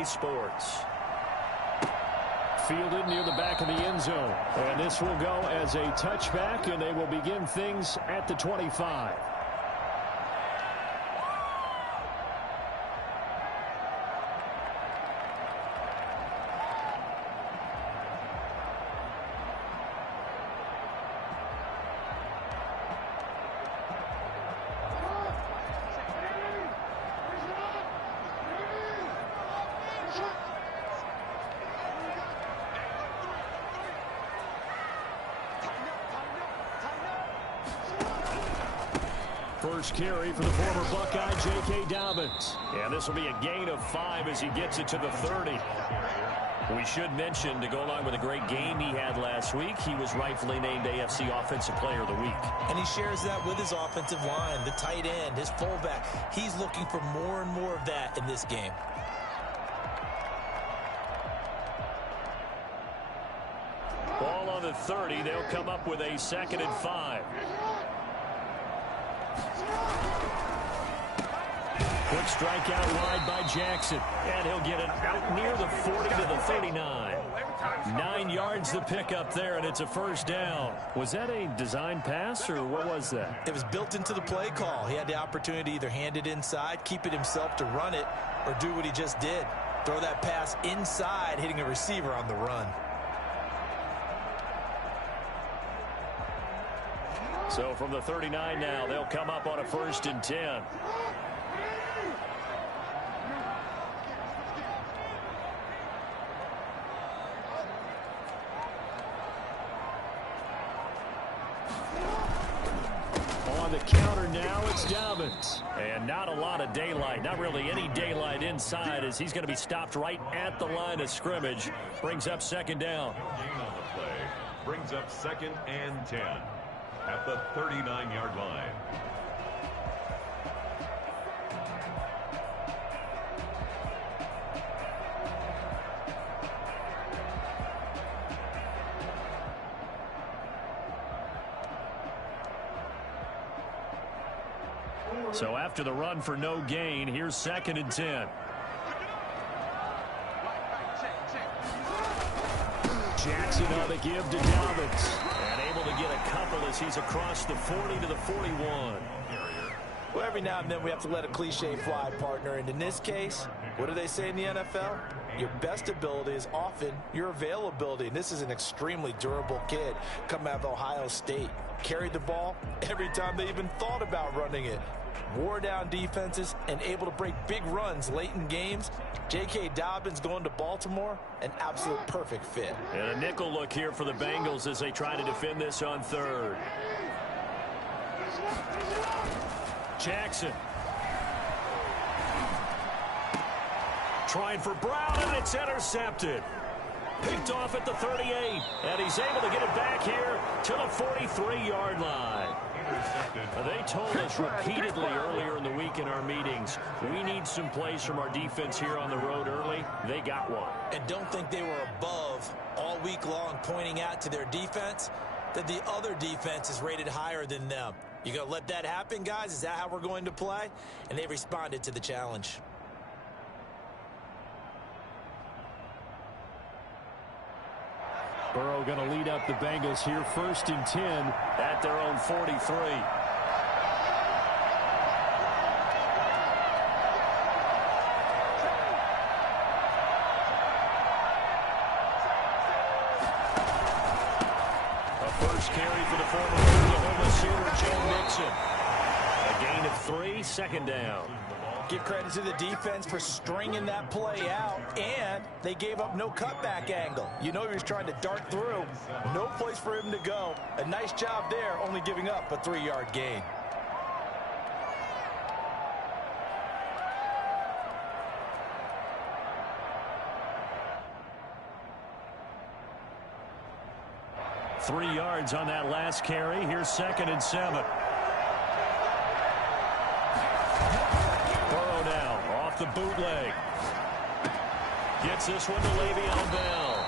EA Sports. Fielded near the back of the end zone. And this will go as a touchback, and they will begin things at the 25. First carry for the former Buckeye, J.K. Dobbins. And this will be a gain of 5 as he gets it to the 30. We should mention, to go along with a great game he had last week, he was rightfully named AFC Offensive Player of the Week. And he shares that with his offensive line, the tight end, his fullback. He's looking for more and more of that in this game. Ball on the 30. They'll come up with a 2nd and 5. Quick strike out wide by Jackson. And he'll get it out near the 40 to the 39. 9 yards the pickup there, and it's a first down. Was that a design pass, or what was that? It was built into the play call. He had the opportunity to either hand it inside, keep it himself to run it, or do what he just did. Throw that pass inside, hitting a receiver on the run. So from the 39 now, they'll come up on a 1st and 10. On the counter now, it's Dobbins. And not a lot of daylight, not really any daylight inside, as he's going to be stopped right at the line of scrimmage. Brings up 2nd down. Gain on the play. Brings up 2nd and 10. At the 39-yard line. So after the run for no gain, here's 2nd and 10. Jackson on the give to Dobbins. And able to get a couple as he's across the 40 to the 41. Well, every now and then we have to let a cliche fly, partner. And in this case, what do they say in the NFL? Your best ability is often your availability. And this is an extremely durable kid coming out of Ohio State. Carried the ball every time they even thought about running it. Wore down defenses and able to break big runs late in games. J.K. Dobbins going to Baltimore, an absolute perfect fit. And a nickel look here for the Bengals as they try to defend this on 3rd. Jackson. Trying for Brown, and it's intercepted. Picked off at the 38, and he's able to get it back here to the 43-yard line. They told us repeatedly earlier in the week in our meetings, we need some plays from our defense here on the road early. They got one. And don't think they were above all week long, pointing out to their defense that the other defense is rated higher than them. You going to let that happen, guys? Is that how we're going to play? And they responded to the challenge. Burrow going to lead up the Bengals here, 1st and 10 at their own 43. A first carry for the former Oklahoma Sooner, Joe Mixon. A gain of 3, 2nd down. Give credit to the defense for stringing that play out, and they gave up no cutback angle. You know he was trying to dart through. No place for him to go. A nice job there, only giving up a 3-yard gain. Three yards on that last carry. Here's 2nd and 7. The bootleg. Gets this one to Le'Veon Bell.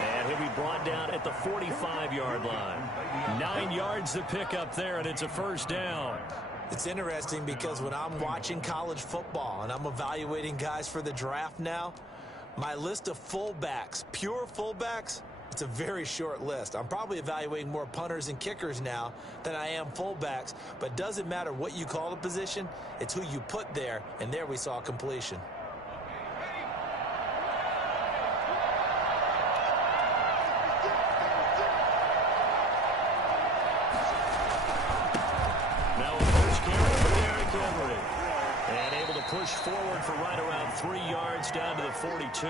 And he'll be brought down at the 45-yard line. 9 yards to pick up there, and it's a first down. It's interesting because when I'm watching college football and I'm evaluating guys for the draft now, My list of fullbacks, pure fullbacks, it's a very short list. I'm probably evaluating more punters and kickers now than I am fullbacks, but it doesn't matter what you call the position, it's who you put there, and there we saw completion. Now a first carry for Derrick Henry. And able to push forward for right around 3 yards down to the 42.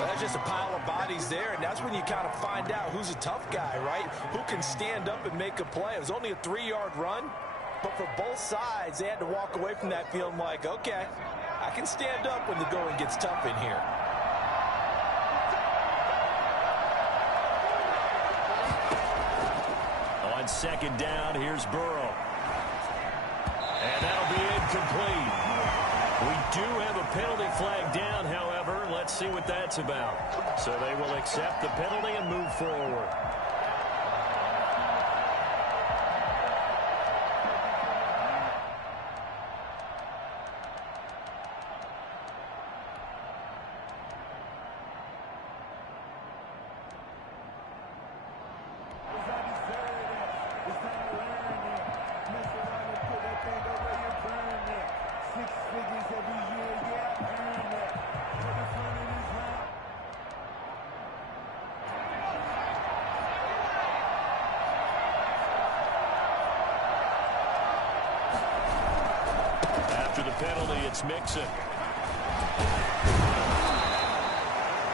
That's just a pile of bodies there, and that's when you kind of find out who's a tough guy, right? Who can stand up and make a play. It was only a 3-yard run, but for both sides, they had to walk away from that feeling like, okay, I can stand up when the going gets tough in here. On second down, here's Burrow. And that'll be incomplete. We do have a penalty flag down, however. Let's see what that's about. So they will accept the penalty and move forward. After the penalty, it's Mixon.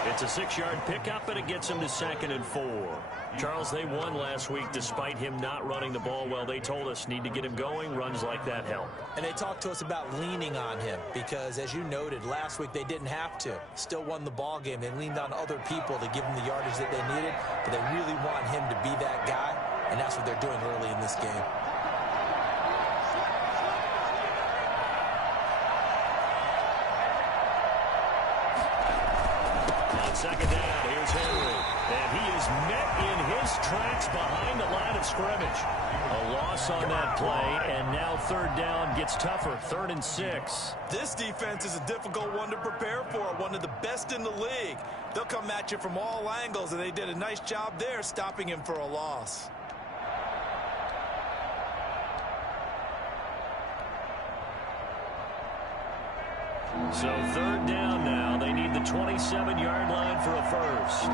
It's a 6-yard pickup, and it gets him to 2nd and 4. Charles, they won last week despite him not running the ball well. They told us need to get him going. Runs like that help. And they talked to us about leaning on him because, as you noted, last week they didn't have to. Still won the ball game. They leaned on other people to give them the yardage that they needed, but they really want him to be that guy, and that's what they're doing early in this game. Second down, here's Henry. And he is met in his tracks behind the line of scrimmage. A loss on that play, and now 3rd down gets tougher, 3rd and 6. This defense is a difficult one to prepare for, one of the best in the league. They'll come at you from all angles, and they did a nice job there stopping him for a loss. So 3rd down now. They need the 27-yard line for a first.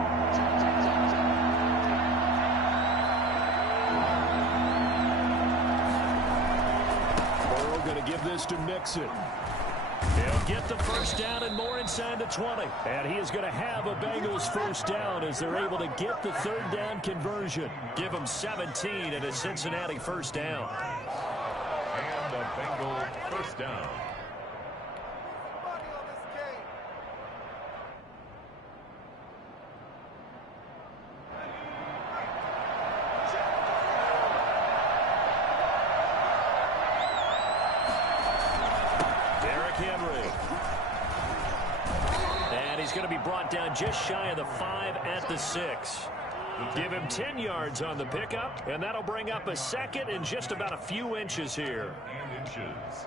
Burrow going to give this to Mixon. He'll get the first down and more inside the 20. And he is going to have a Bengals first down as they're able to get the 3rd down conversion. Give them 17 and a Cincinnati first down. And a Bengal first down. He's going to be brought down just shy of the 5 at the 6. Give him 10 yards on the pickup, and that'll bring up a 2nd and just about a few inches here. And inches.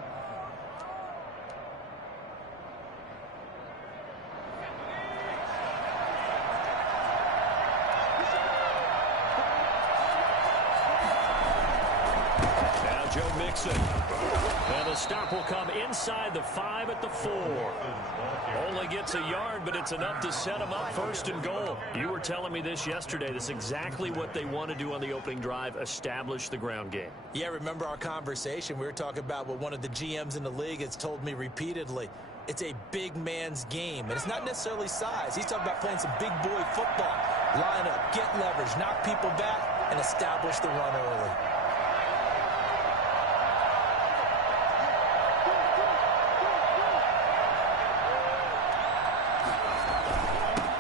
Now Joe Mixon. And the stop will come inside the 5 at the 4. Only gets a yard, but it's enough to set him up 1st and goal. You were telling me this yesterday. This is exactly what they want to do on the opening drive, establish the ground game. Yeah, remember our conversation? We were talking about what one of the GMs in the league has told me repeatedly. It's a big man's game, and it's not necessarily size. He's talking about playing some big boy football. Line up, get leverage, knock people back, and establish the run early.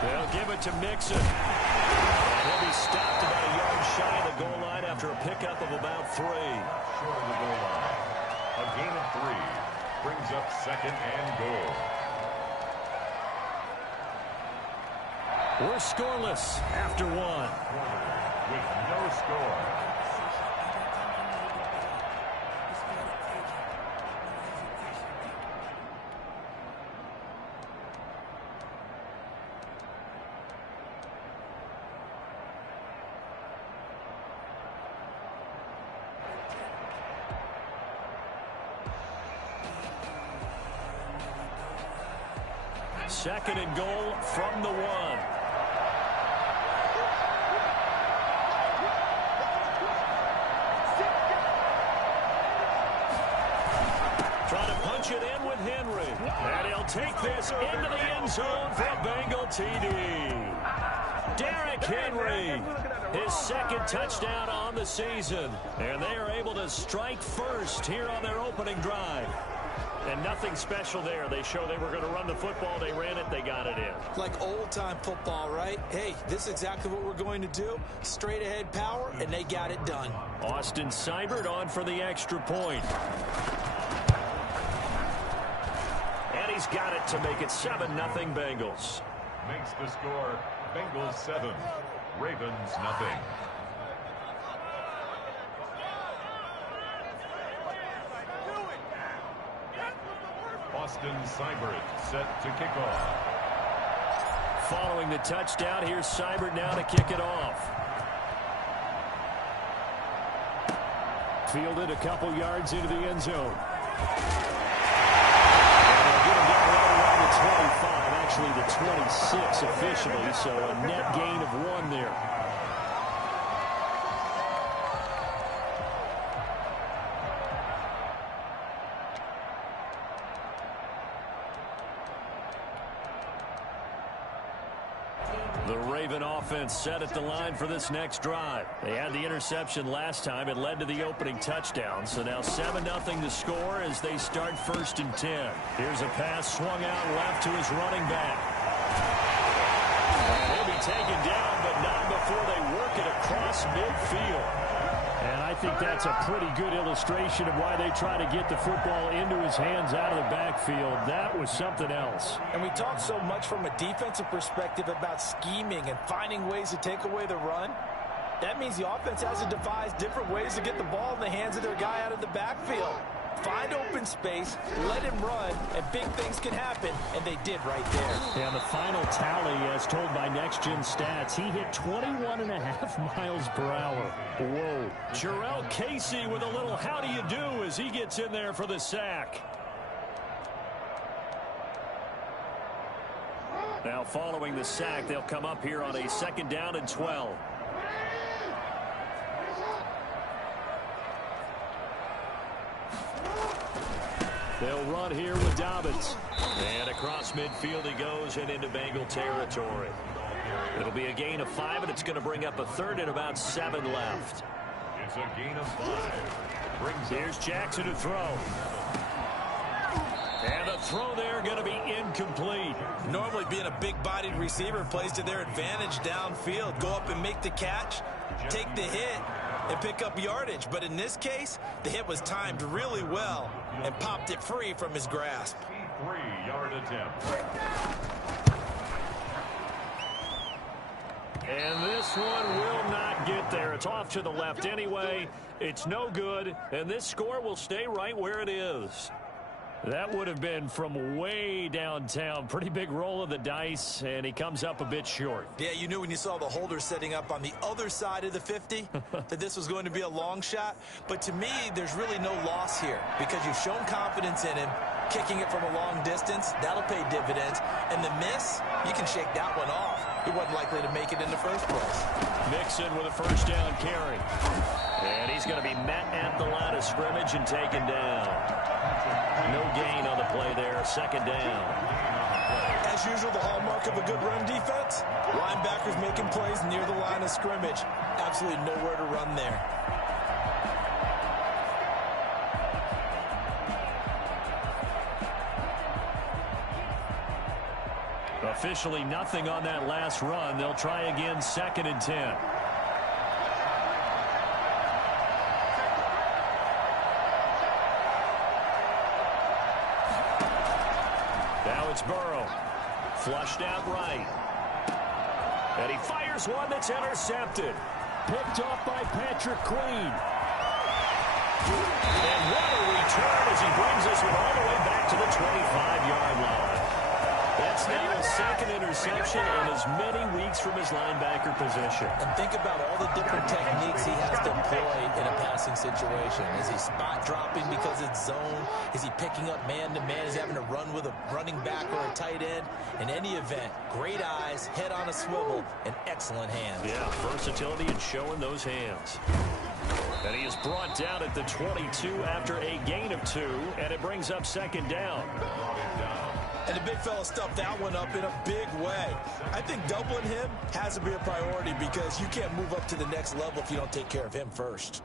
They'll give it to Mixon. He'll be stopped about a yard shy of the goal line after a pickup of about 3. Short of the goal line. A gain of 3 brings up 2nd and goal. We're scoreless after 1. With no score. second and goal from the 1. Trying to punch it in with Henry. And he'll take this into the end zone for a Bengal TD. Derrick Henry, his second touchdown on the season. And they are able to strike first here on their opening drive. And nothing special there. They show they were going to run the football. They ran it. They got it in. Like old-time football, right? Hey, this is exactly what we're going to do. Straight-ahead power, and they got it done. Austin Seibert on for the extra point. And he's got it to make it 7-0 Bengals. Makes the score Bengals 7, Ravens nothing. Austin Seibert set to kick off. Following the touchdown, here's Seibert now to kick it off. Fielded a couple yards into the end zone. Get him down right around the 25, actually the 26 officially, so a net gain of 1 there. The Raven offense set at the line for this next drive. They had the interception last time. It led to the opening touchdown. So now 7-0 to score as they start 1st and 10. Here's a pass swung out left to his running back. He'll be taken down, but not before they work it across midfield. And I think that's a pretty good illustration of why they try to get the football into his hands out of the backfield. That was something else. And we talk so much from a defensive perspective about scheming and finding ways to take away the run. That means the offense has to devise different ways to get the ball in the hands of their guy out of the backfield. Find open space, let him run, and big things can happen, and they did right there. And the final tally, as told by Next Gen Stats, he hit 21.5 miles per hour. Whoa. Jarrell Casey with a little how do you do as he gets in there for the sack. Now following the sack, they'll come up here on a 2nd down and 12. They'll run here with Dobbins. And across midfield he goes and into Bengal territory. It'll be a gain of 5, and it's going to bring up a 3rd and about 7 left. It's a gain of 5. Here's Jackson to throw. And the throw there going to be incomplete. Normally being a big-bodied receiver plays to their advantage downfield. Go up and make the catch, take the hit, and pick up yardage. But in this case, the hit was timed really well and popped it free from his grasp. 3-yard attempt. And this one will not get there. It's off to the left anyway. It's no good, and this score will stay right where it is. That would have been from way downtown. Pretty big roll of the dice, and he comes up a bit short. Yeah, you knew when you saw the holder setting up on the other side of the 50 that this was going to be a long shot. But to me, there's really no loss here because you've shown confidence in him. Kicking it from a long distance, that'll pay dividends. And the miss, you can shake that one off. He wasn't likely to make it in the first place. Mixon with a 1st down carry. And he's going to be met at the line of scrimmage and taken down. No gain on the play there, 2nd down. As usual, the hallmark of a good run defense, linebackers making plays near the line of scrimmage. Absolutely nowhere to run there. Officially nothing on that last run. They'll try again, 2nd and 10. Now it's Burrow. Flushed out right. And he fires one that's intercepted. Picked off by Patrick Queen. And what a return as he brings us all the way back to the 25-yard line. That's now a second interception in as many weeks from his linebacker position. And think about all the different techniques he has to employ in a passing situation. Is he spot dropping because it's zone? Is he picking up man-to-man? Is he having to run with a running back or a tight end? In any event, great eyes, head on a swivel, and excellent hands. Yeah, versatility and showing those hands. And he is brought down at the 22 after a gain of 2, and it brings up second down. And the big fella stuffed that one up in a big way. I think doubling him has to be a priority because you can't move up to the next level if you don't take care of him first.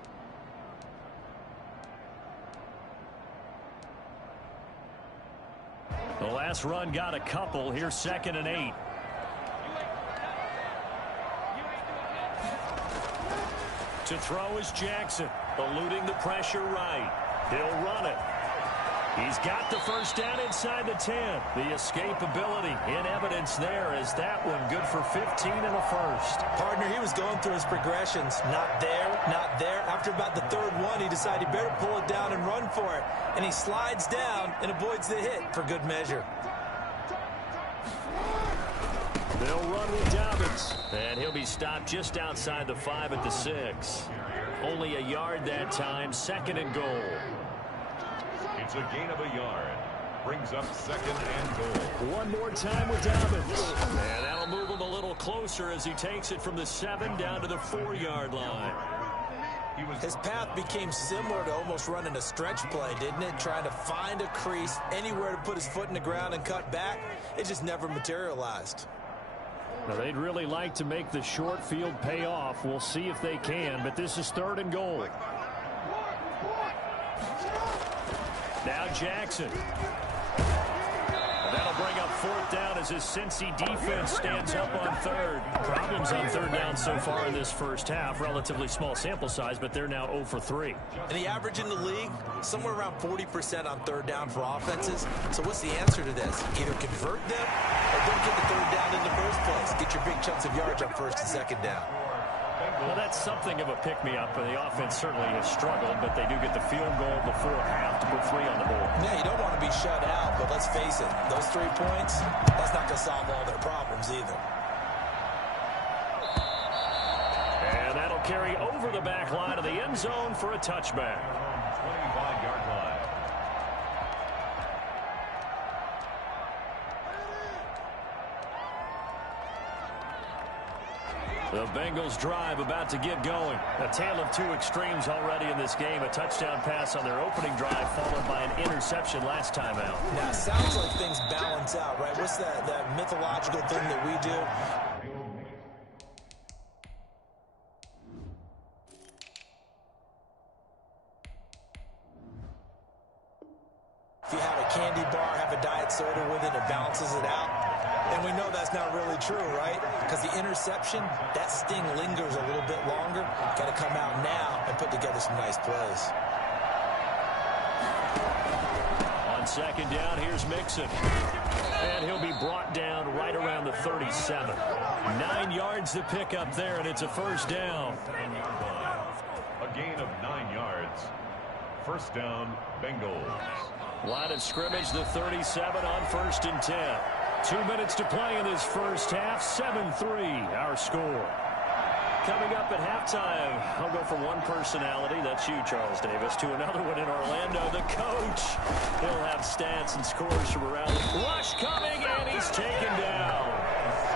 The last run got a couple. Here's 2nd and 8. To throw is Jackson, eluding the pressure right. He'll run it. He's got the first down inside the 10. The escapability in evidence there as that one good for 15 and a first. Partner, he was going through his progressions. Not there, not there. After about the 3rd one, he decided he better pull it down and run for it. And he slides down and avoids the hit for good measure. They'll run with Dobbins, and he'll be stopped just outside the 5 at the 6. Only a yard that time, 2nd and goal. It's a gain of a yard. Brings up 2nd and goal. One more time with Dobbins. And that'll move him a little closer as he takes it from the 7 down to the 4-yard line. His path became similar to almost running a stretch play, didn't it? Trying to find a crease, anywhere to put his foot in the ground and cut back. It just never materialized. Now, they'd really like to make the short field pay off. We'll see if they can, but this is 3rd and goal. Now Jackson. And that'll bring up 4th down as his Cincy defense stands up on 3rd. Problems on 3rd down so far in this first half. Relatively small sample size, but they're now 0 for 3. And the average in the league, somewhere around 40% on 3rd down for offenses. So what's the answer to this? Either convert them or don't get the 3rd down in the first place. Get your big chunks of yards on 1st and 2nd down. Well, that's something of a pick-me-up. The offense certainly has struggled, but they do get the field goal before half to put 3 on the board. Yeah, you don't want to be shut out, but let's face it, those 3 points, that's not going to solve all their problems either. And that'll carry over the back line of the end zone for a touchback. 25-yard line. The Bengals drive about to get going. A tale of 2 extremes already in this game. A touchdown pass on their opening drive followed by an interception last time out. Now, it sounds like things balance out, right? What's that mythological thing that we do? If you have a candy bar, have a diet soda with it, it balances it out. And we know that's not really true, right? Because the interception, that sting lingers a little bit longer. Got to come out now and put together some nice plays. On 2nd down, here's Mixon. And he'll be brought down right around the 37. 9 yards to pick up there, and it's a 1st down. A gain of 9 yards. 1st down, Bengals. Line of scrimmage, the 37 on 1st and 10. 2 minutes to play in this first half. 7-3, our score. Coming up at halftime, I'll go from one personality, that's you, Charles Davis, to another one in Orlando, the coach. He'll have stats and scores from around the rush coming, and he's taken down.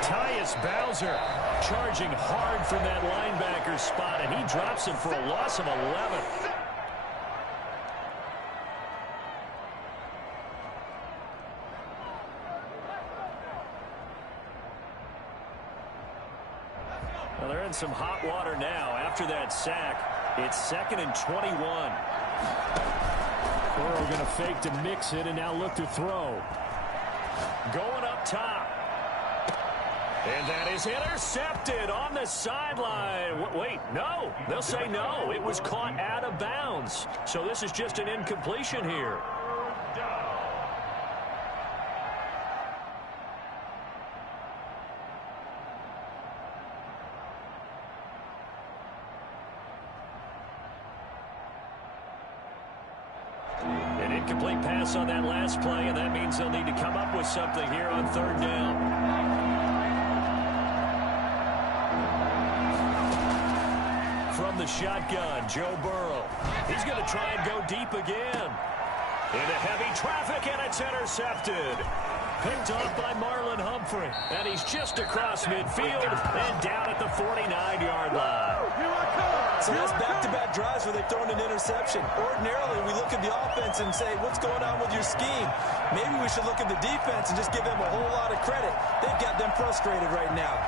Tyus Bowser charging hard from that linebacker spot, and he drops him for a loss of 11. Well, they're in some hot water now after that sack. It's 2nd and 21. Burrow going to fake to mix it and now look to throw. Going up top. And that is intercepted on the sideline. Wait, no. They'll say no. It was caught out of bounds. So this is just an incompletion here. Incomplete pass on that last play, and that means they'll need to come up with something here on third down. From the shotgun, Joe Burrow. He's going to try and go deep again. Into heavy traffic, and it's intercepted. Picked off by Marlon Humphrey. And he's just across midfield and down at the 49-yard line. So that's back-to-back drives where they've thrown an interception. Ordinarily, we look at the offense and say, what's going on with your scheme? Maybe we should look at the defense and just give them a whole lot of credit. They've got them frustrated right now.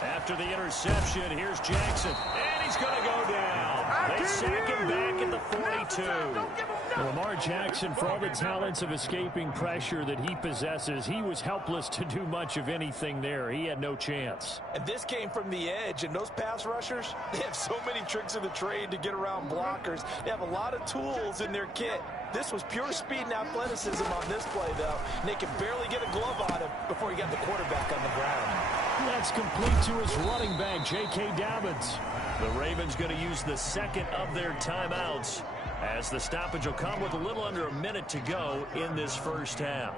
After the interception, here's Jackson. And he's going to go down. They sack him back at the 42. Lamar Jackson, for all the talents of escaping pressure that he possesses, he was helpless to do much of anything there. He had no chance. And this came from the edge, and those pass rushers, they have so many tricks of the trade to get around blockers. They have a lot of tools in their kit. This was pure speed and athleticism on this play, though. And they could barely get a glove on him before he got the quarterback on the ground. That's complete to his running back, J.K. Dobbins. The Ravens going to use the second of their timeouts, as the stoppage will come with a little under a minute to go in this first half.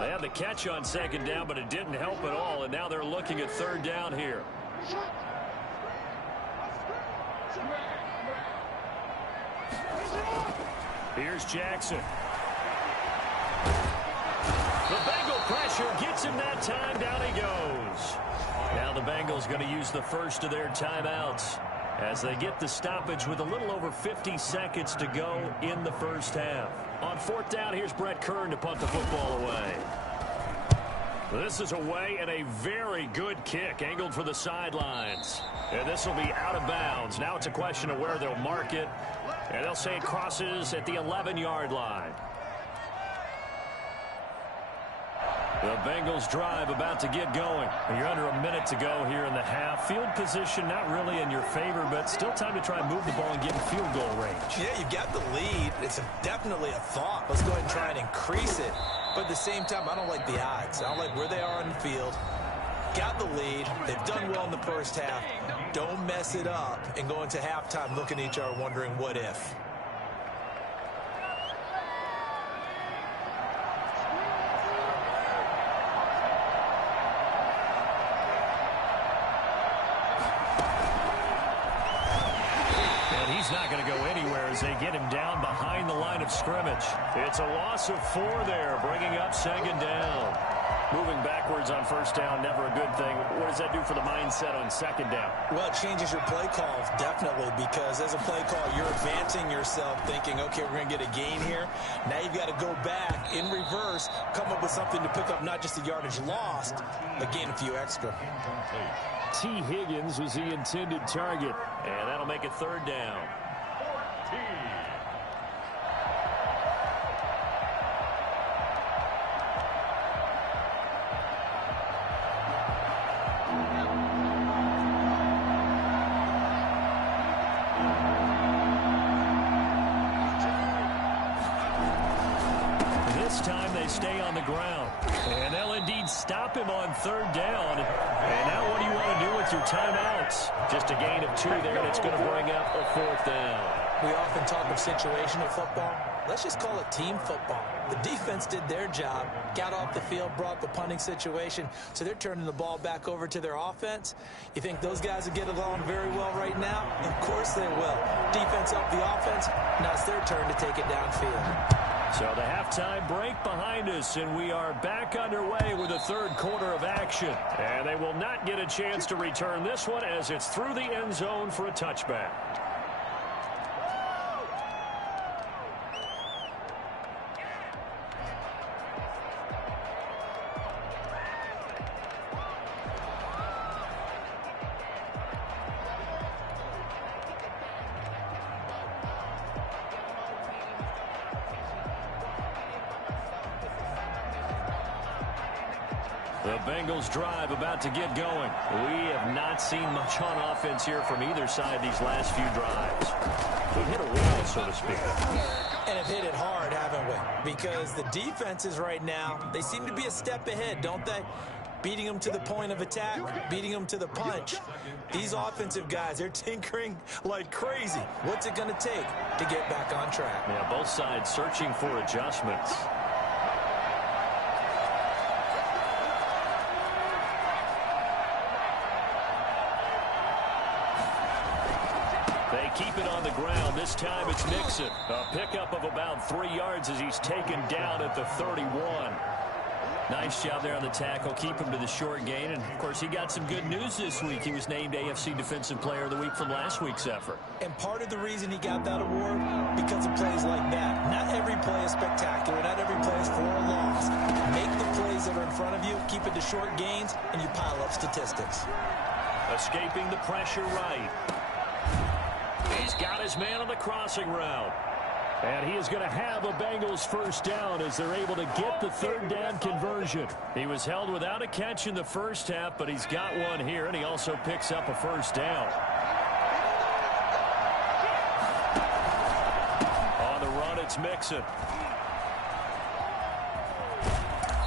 They had the catch on second down, but it didn't help at all, and now they're looking at third down here. Here's Jackson. The Bengal pressure gets him that time. Down he goes. Now the Bengals going to use the first of their timeouts as they get the stoppage with a little over 50 seconds to go in the first half. On fourth down, here's Brett Kern to punt the football away. This is away and a very good kick angled for the sidelines. And this will be out of bounds. Now it's a question of where they'll mark it. And they'll say it crosses at the 11-yard line. The Bengals drive about to get going. You're under a minute to go here in the half. Field position not really in your favor, but still time to try and move the ball and get in field goal range. Yeah, you've got the lead. It's definitely a thought. Let's go ahead and try and increase it. But at the same time, I don't like the odds. I don't like where they are on the field. Got the lead. They've done well in the first half. Don't mess it up and go into halftime looking at each other wondering what if. He's not going to go anywhere as they get him down behind the line of scrimmage. It's a loss of 4 there, bringing up second down. Moving backwards on first down, never a good thing. What does that do for the mindset on second down? Well, it changes your play calls, definitely, because as a play call, you're advancing yourself thinking, okay, we're going to get a gain here. Now you've got to go back in reverse, come up with something to pick up not just the yardage lost, but gain a few extra. T. Higgins was the intended target. And that'll make it third down. This time they stay on the ground. And they'll indeed stop him on third down. And now what do you want to do with your timeouts? Just a gain of 2 there, and it's going to bring up a fourth down. We often talk of situational football. Let's just call it team football. The defense did their job, got off the field, brought the punting situation, so they're turning the ball back over to their offense. You think those guys will get along very well right now? Of course they will. Defense up the offense. Now it's their turn to take it downfield. So the halftime break behind us, and we are back underway with the third quarter of action. And they will not get a chance to return this one as it's through the end zone for a touchback. The Bengals drive about to get going. We have not seen much on offense here from either side these last few drives. We've hit a wall, so to speak. And have hit it hard, haven't we? Because the defenses right now, they seem to be a step ahead, don't they? Beating them to the point of attack, beating them to the punch. These offensive guys, they're tinkering like crazy. What's it going to take to get back on track? Yeah, both sides searching for adjustments. They keep it on the ground. This time it's Mixon. A pickup of about 3 yards as he's taken down at the 31. Nice job there on the tackle. Keep him to the short gain. And, of course, he got some good news this week. He was named AFC Defensive Player of the Week from last week's effort. And part of the reason he got that award, because of plays like that. Not every play is spectacular. Not every play is for a loss. Make the plays that are in front of you, keep it to short gains, and you pile up statistics. Escaping the pressure right. He's got his man on the crossing route. And he is going to have a Bengals first down as they're able to get the third down conversion. He was held without a catch in the first half, but he's got one here, and he also picks up a first down. On the run, it's Mixon.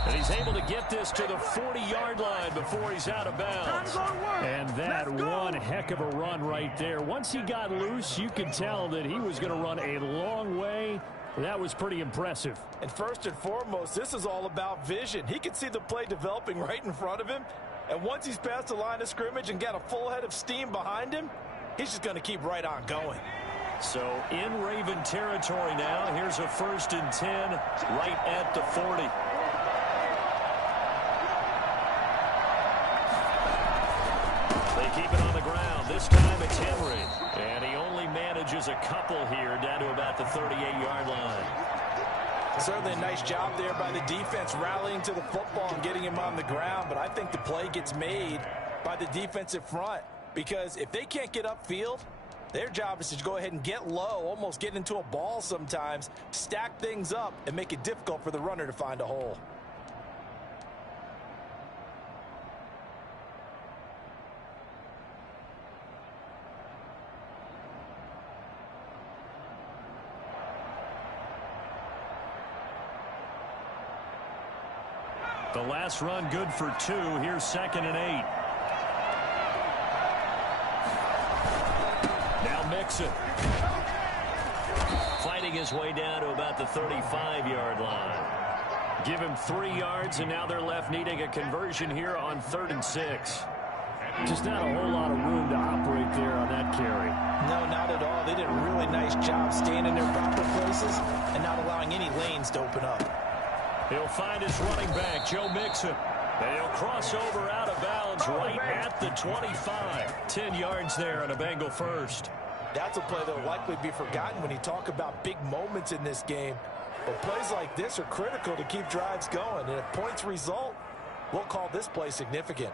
And he's able to get this to the 40-yard line before he's out of bounds. And that one heck of a run right there. Once he got loose, you could tell that he was going to run a long way. That was pretty impressive. And first and foremost, this is all about vision. He can see the play developing right in front of him. And once he's past the line of scrimmage and got a full head of steam behind him, he's just going to keep right on going. So in Raven territory now, here's a 1st and 10 right at the 40. They keep it on the ground. This time it's Henry. And he only manages a couple here down to about the 38-yard line. Certainly a nice job there by the defense rallying to the football and getting him on the ground. But I think the play gets made by the defensive front. Because if they can't get upfield, their job is to go ahead and get low, almost get into a ball sometimes, stack things up, and make it difficult for the runner to find a hole. The last run good for 2. Here's 2nd and 8. Now Mixon. Fighting his way down to about the 35-yard line. Give him 3 yards, and now they're left needing a conversion here on 3rd and 6. Just not a whole lot of room to operate there on that carry. No, not at all. They did a really nice job staying in their proper places and not allowing any lanes to open up. He'll find his running back, Joe Mixon. And he'll cross over out of bounds right at the 25. 10 yards there on a Bengal first. That's a play that will likely be forgotten when you talk about big moments in this game. But plays like this are critical to keep drives going. And if points result, we'll call this play significant.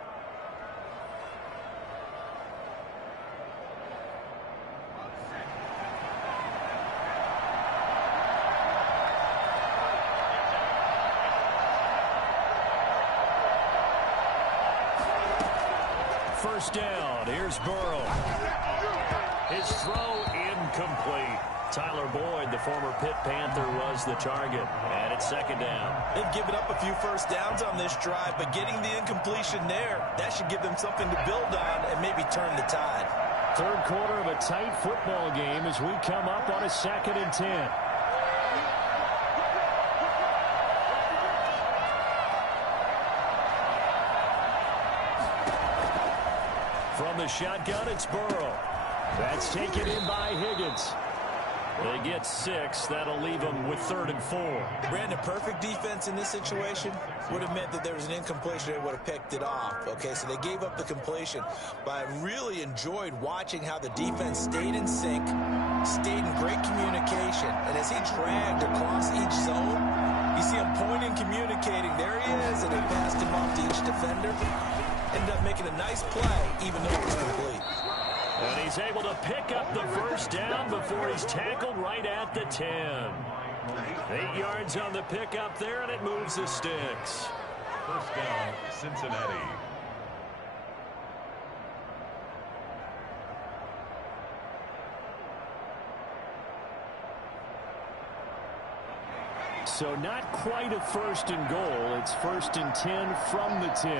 First down. Here's Burrow. His throw incomplete. Tyler Boyd, the former Pitt Panther, was the target. And it's 2nd down. They've given up a few first downs on this drive, but getting the incompletion there, that should give them something to build on and maybe turn the tide. Third quarter of a tight football game as we come up on a 2nd and 10. From the shotgun, it's Burrow. That's taken in by Higgins. They get 6. That'll leave them with 3rd and 4. Brandon, perfect defense in this situation would have meant that there was an incompletion. They would have picked it off. Okay, so they gave up the completion. But I really enjoyed watching how the defense stayed in sync, stayed in great communication. And as he dragged across each zone, you see him pointing, communicating. There he is, and they passed him off to each defender. Ended up making a nice play, even though it was complete. And he's able to pick up the first down before he's tackled right at the 10. 8 yards on the pickup there, and it moves the sticks. First down, Cincinnati. So not quite a first and goal. It's first and 10 from the 10.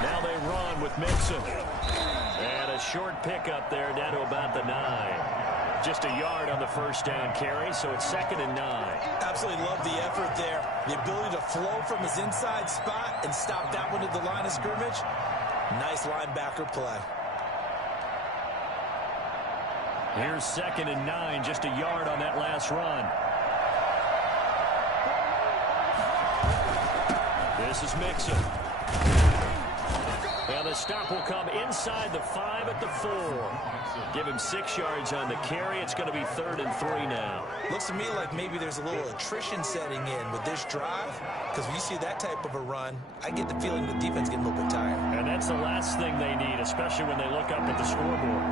Now they run with Mixon. And a short pickup there down to about the 9. Just a yard on the first down carry, so it's 2nd and 9. Absolutely love the effort there. The ability to flow from his inside spot and stop that one at the line of scrimmage. Nice linebacker play. Here's 2nd and 9, just a yard on that last run. This is Mixon. And the stop will come inside the 5 at the 4. Give him 6 yards on the carry. It's going to be 3rd and 3 now. Looks to me like maybe there's a little attrition setting in with this drive, because when you see that type of a run, I get the feeling the defense getting a little bit tired. And that's the last thing they need, especially when they look up at the scoreboard.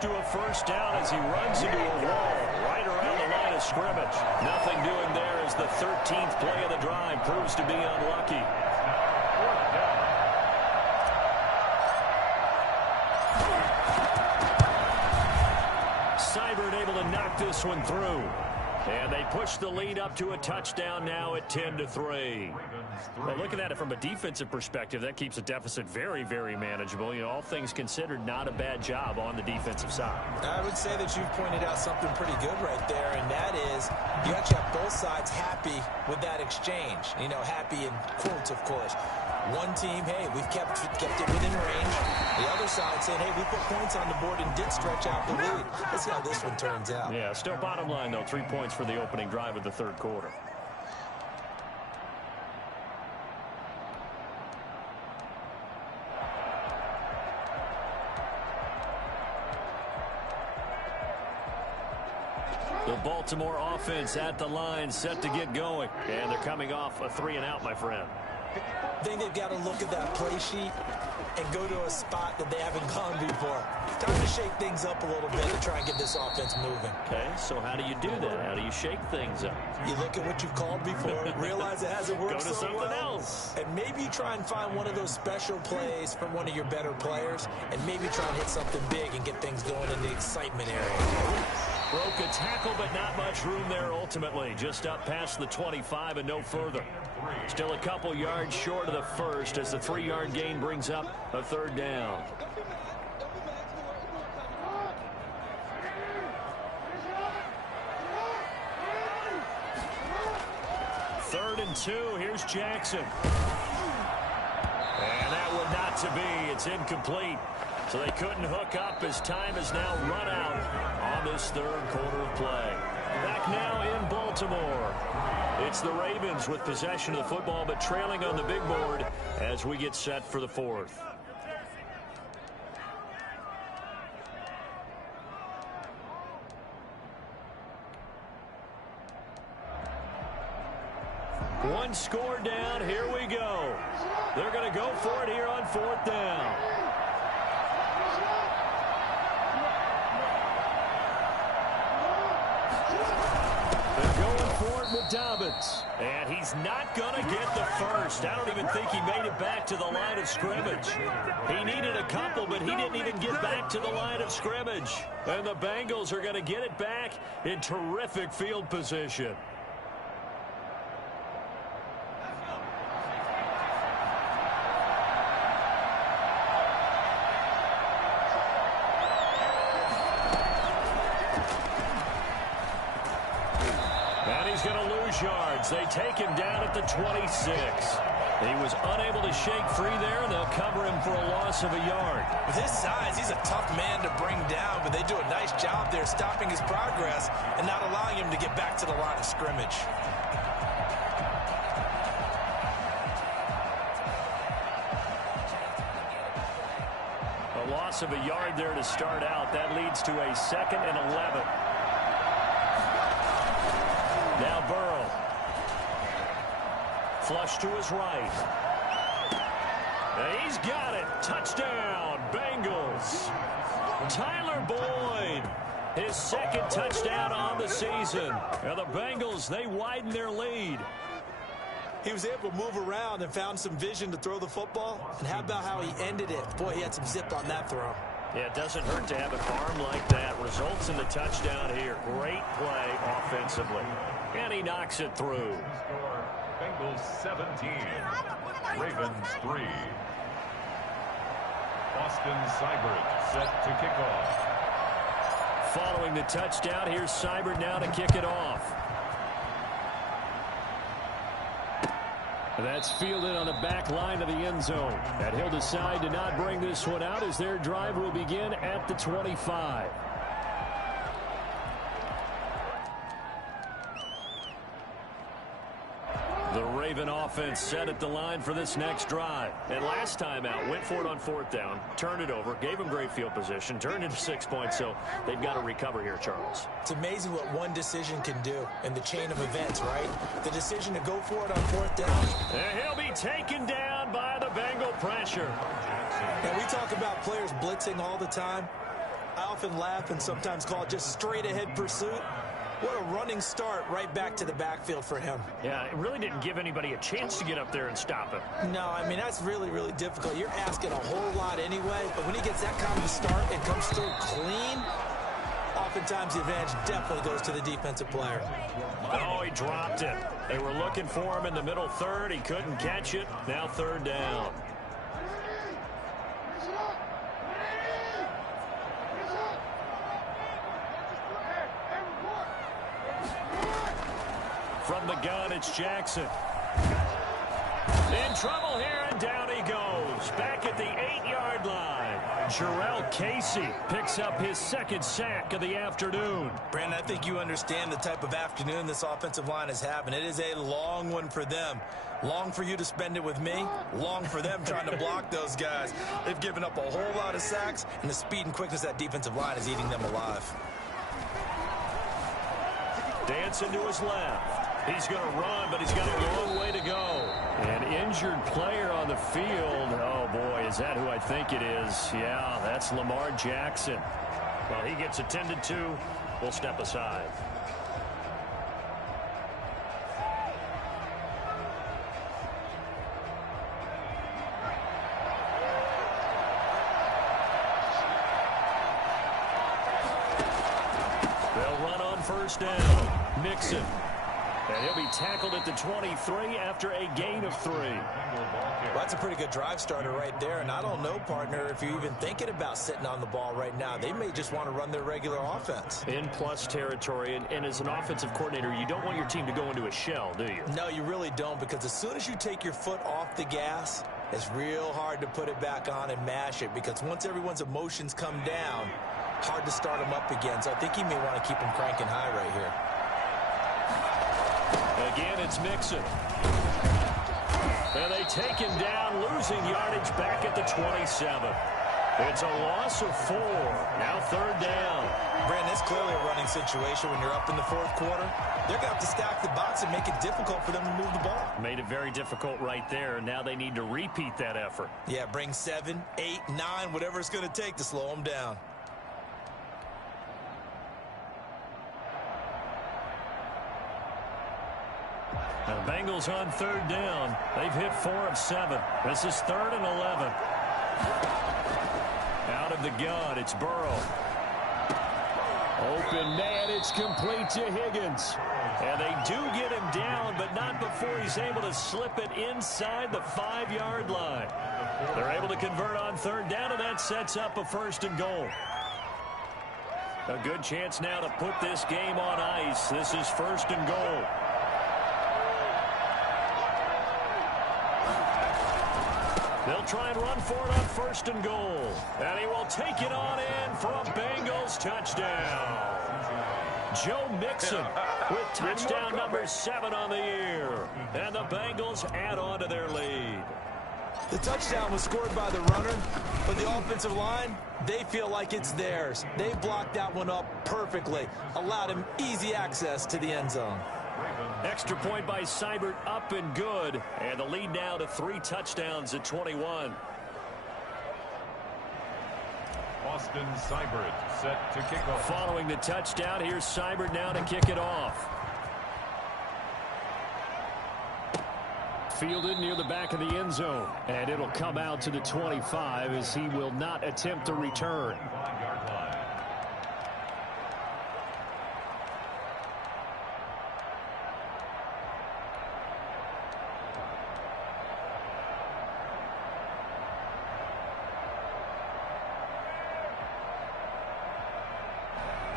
To a first down as he runs into a wall right around the line of scrimmage. Nothing doing there as the 13th play of the drive proves to be unlucky. Seibert able to knock this one through. And they push the lead up to a touchdown now at 10-3. Well, looking at it from a defensive perspective, that keeps the deficit very, very manageable. You know, all things considered, not a bad job on the defensive side. I would say that you've pointed out something pretty good right there, and that is you actually have both sides happy with that exchange. You know, happy in quotes, of course. One team, hey, we've kept it within range. The other side saying, hey, we put points on the board and did stretch out the lead. Let's see how this one turns out. Yeah, still bottom line, though, 3 points for the opening drive of the third quarter. The Baltimore offense at the line, set to get going. And they're coming off a 3-and-out, my friend. I think they've got to look at that play sheet and go to a spot that they haven't gone before. Time to shake things up a little bit to try and get this offense moving. Okay, so how do you do that? How do you shake things up? You look at what you've called before, realize it hasn't worked so well. Go to something else. And maybe you try and find one of those special plays from one of your better players, and maybe try and hit something big and get things going in the excitement area. Broke a tackle, but not much room there ultimately. Just up past the 25 and no further. Still a couple yards short of the first as the 3-yard gain brings up a 3rd down. Third and 2. Here's Jackson. And that one not to be. It's incomplete. So they couldn't hook up as time has now run out on this third quarter of play. Back now in Baltimore. It's the Ravens with possession of the football, but trailing on the big board as we get set for the 4th. One score down. Here we go. They're going to go for it here on 4th down. Dobbins, and he's not going to get the first. I don't even think he made it back to the line of scrimmage. He needed a couple, but he didn't even get back to the line of scrimmage. And the Bengals are going to get it back in terrific field position. Yards. They take him down at the 26. He was unable to shake free there, and they'll cover him for a loss of a yard. With his size, he's a tough man to bring down, but they do a nice job there stopping his progress and not allowing him to get back to the line of scrimmage. A loss of a yard there to start out. That leads to a 2nd and 11. Now Burrow. Flush to his right. And he's got it. Touchdown, Bengals. Tyler Boyd, his second touchdown on the season. And the Bengals, they widen their lead. He was able to move around and found some vision to throw the football. And how about how he ended it? Boy, he had some zip on that throw. Yeah, it doesn't hurt to have an arm like that. Results in the touchdown here. Great play offensively. And he knocks it through. Bengals 17, Ravens 3. Austin Seibert set to kick off. Following the touchdown, here's Seibert now to kick it off. That's fielded on the back line of the end zone. And he'll decide to not bring this one out as their drive will begin at the 25. The Raven offense set at the line for this next drive. And last time out, went for it on fourth down, turned it over, gave them great field position, turned into 6 points, so they've got to recover here, Charles. It's amazing what one decision can do in the chain of events, right? The decision to go for it on fourth down. And he'll be taken down by the Bengal pressure. And we talk about players blitzing all the time. I often laugh and sometimes call it just straight-ahead pursuit. What a running start right back to the backfield for him. Yeah, it really didn't give anybody a chance to get up there and stop him. No, I mean, that's really, really difficult. You're asking a whole lot anyway, but when he gets that kind of a start and comes through clean, oftentimes the advantage definitely goes to the defensive player. Oh, he dropped it. They were looking for him in the middle third. He couldn't catch it. Now third down. From the gun, it's Jackson. In trouble here, and down he goes. Back at the 8-yard line. Jarrell Casey picks up his second sack of the afternoon. Brandon, I think you understand the type of afternoon this offensive line is having. It is a long one for them. Long for you to spend it with me. Long for them trying to block those guys. They've given up a whole lot of sacks, and the speed and quickness of that defensive line is eating them alive. Dancing to his left. He's going to run, but he's got a long way to go. An injured player on the field. Oh, boy, is that who I think it is? Yeah, that's Lamar Jackson. Well, he gets attended to. We'll step aside. They'll run on first down. Mixon. And he'll be tackled at the 23 after a gain of 3. Well, that's a pretty good drive starter right there. And I don't know, partner, if you're even thinking about sitting on the ball right now. They may just want to run their regular offense. In plus territory. And as an offensive coordinator, you don't want your team to go into a shell, do you? No, you really don't, because as soon as you take your foot off the gas, it's real hard to put it back on and mash it, because once everyone's emotions come down, hard to start them up again. So I think he may want to keep them cranking high right here. Again, it's Mixon. And they take him down, losing yardage back at the 27. It's a loss of 4. Now third down. Brandon, it's clearly a running situation when you're up in the fourth quarter. They're going to have to stack the box and make it difficult for them to move the ball. Made it very difficult right there. Now they need to repeat that effort. Yeah, bring 7, 8, 9, whatever it's going to take to slow them down. The Bengals on third down. They've hit 4 of 7. This is 3rd and 11. Out of the gun, it's Burrow. Open man, it's complete to Higgins. And they do get him down, but not before he's able to slip it inside the 5-yard line. They're able to convert on third down, and that sets up a 1st and goal. A good chance now to put this game on ice. This is 1st and goal. They'll try and run for it on 1st and goal. And he will take it on in for a Bengals touchdown. Joe Mixon with touchdown number 7 on the year. And the Bengals add on to their lead. The touchdown was scored by the runner, but the offensive line, they feel like it's theirs. They blocked that one up perfectly, allowed him easy access to the end zone. Extra point by Seibert, up and good. And the lead now to 3 touchdowns at 21. Austin Seibert set to kick off. Following the touchdown, here's Seibert now to kick it off. Fielded near the back of the end zone. And it'll come out to the 25 as he will not attempt to return.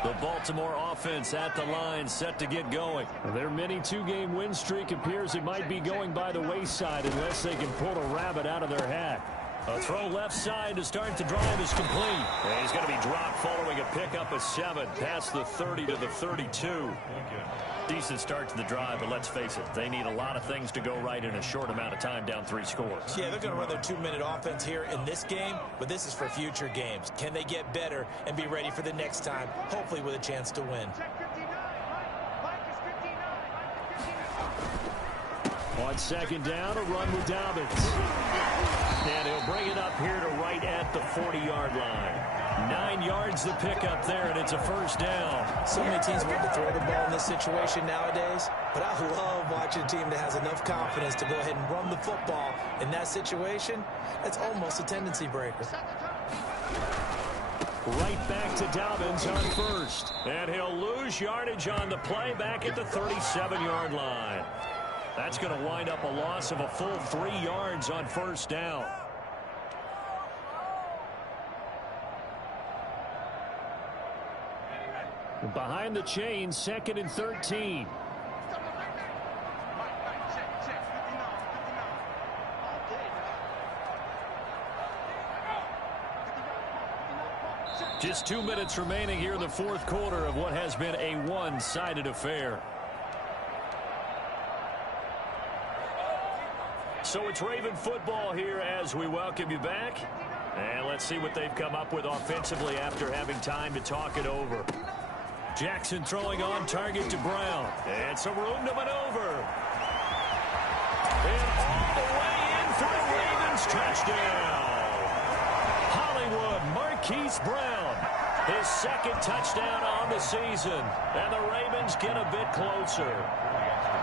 The Baltimore offense at the line, set to get going. Their mini 2-game win streak appears it might be going by the wayside unless they can pull a rabbit out of their hat. A throw left side to start the drive is complete. And he's going to be dropped following a pickup of 7 past the 30 to the 32. Decent start to the drive, but let's face it, they need a lot of things to go right in a short amount of time down 3 scores. Yeah, they're going to run their 2-minute offense here in this game, but this is for future games. Can they get better and be ready for the next time, hopefully with a chance to win? On second down, a run with Dobbins. And he'll bring it up here to right at the 40-yard line. 9 yards the pickup there, and it's a first down. So many teams want to throw the ball in this situation nowadays, but I love watching a team that has enough confidence to go ahead and run the football in that situation. That's almost a tendency breaker. Right back to Dobbins on first. And he'll lose yardage on the play back at the 37-yard line. That's going to wind up a loss of a full 3 yards on first down. Behind the chain, 2nd and 13. Just 2 minutes remaining here in the 4th quarter of what has been a one-sided affair. So it's Raven football here as we welcome you back. And let's see what they've come up with offensively after having time to talk it over. Jackson throwing on target to Brown. And some room to maneuver. And all the way in for the Ravens touchdown. Hollywood Marquise Brown. His 2nd touchdown on the season. And the Ravens get a bit closer.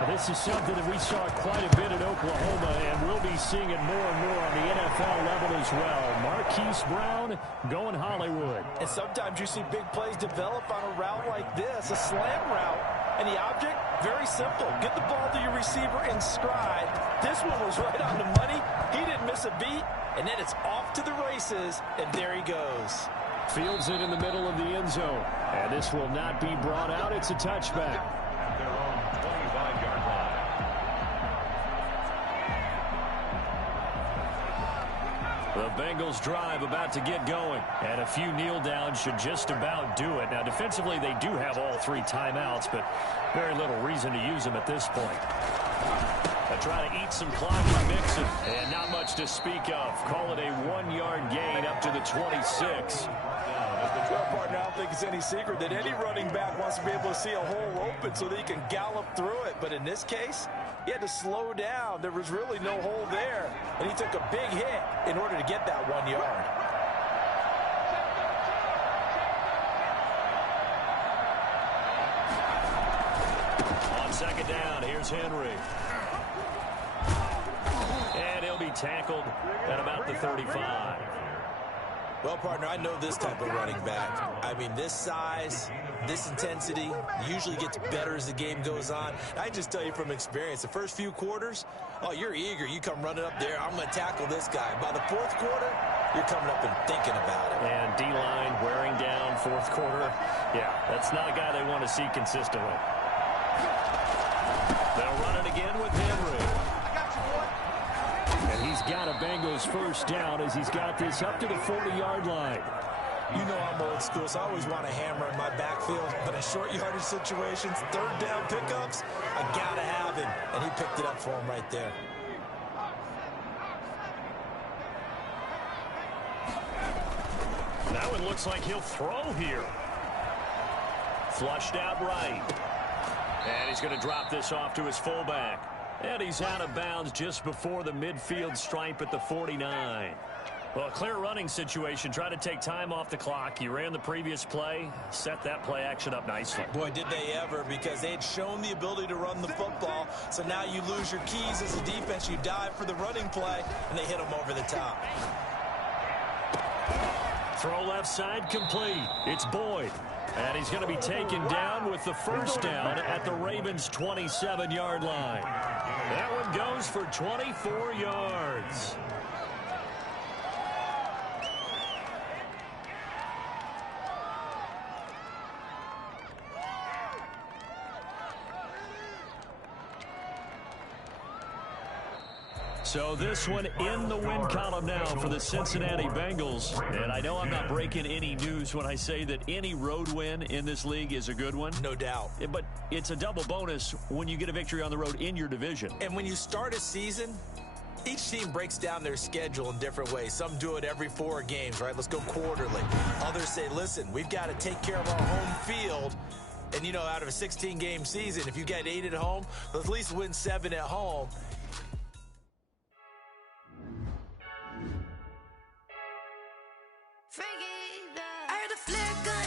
This is something that we saw quite a bit in Oklahoma, and we'll be seeing it more and more on the NFL level as well. Marquise Brown going Hollywood. And sometimes you see big plays develop on a route like this, a slant route. And the object, very simple. Get the ball to your receiver in stride. This one was right on the money. He didn't miss a beat. And then it's off to the races, and there he goes. Fields it in the middle of the end zone. And this will not be brought out. It's a touchback. Their own 25-yard line. The Bengals drive about to get going. And a few kneel downs should just about do it. Now, defensively, they do have all 3 timeouts, but very little reason to use them at this point. They try to eat some clock from Mixon. And not much to speak of. Call it a 1-yard gain up to the 26. Well, partner, I don't think it's any secret that any running back wants to be able to see a hole open so that he can gallop through it. But in this case, he had to slow down. There was really no hole there. And he took a big hit in order to get that 1 yard. On second down, here's Henry. And he'll be tackled at about the 35. Well, partner, I know this type of running back. I mean, this size, this intensity usually gets better as the game goes on. I just tell you from experience, the first few quarters, oh, you're eager. You come running up there, I'm going to tackle this guy. By the 4th quarter, you're coming up and thinking about it. And D-line wearing down 4th quarter. Yeah, that's not a guy they want to see consistently. They'll run it again with Henry. And he's got a Bengals first down as he's got this up to the 40-yard line. You know I'm old school, so I always want a hammer in my backfield. But in short yardage situations, 3rd down pickups, I got to have him. And he picked it up for him right there. That one looks like he'll throw here. Flushed out right. And he's going to drop this off to his fullback. And he's out of bounds just before the midfield stripe at the 49. Well, a clear running situation. Try to take time off the clock. He ran the previous play, set that play action up nicely. Boy, did they ever, because they had shown the ability to run the football. So now you lose your keys as a defense. You dive for the running play, and they hit them over the top. Throw left side complete. It's Boyd. And he's going to be taken down with the first down at the Ravens' 27-yard line. That one goes for 24 yards. So this one in the win column now for the Cincinnati Bengals. And I know I'm not breaking any news when I say that any road win in this league is a good one. No doubt. But it's a double bonus when you get a victory on the road in your division. And when you start a season, each team breaks down their schedule in different ways. Some do it every 4 games, right? Let's go quarterly. Others say, listen, we've got to take care of our home field. And, you know, out of a 16-game season, if you get 8 at home, let's at least win 7 at home. I heard a flicker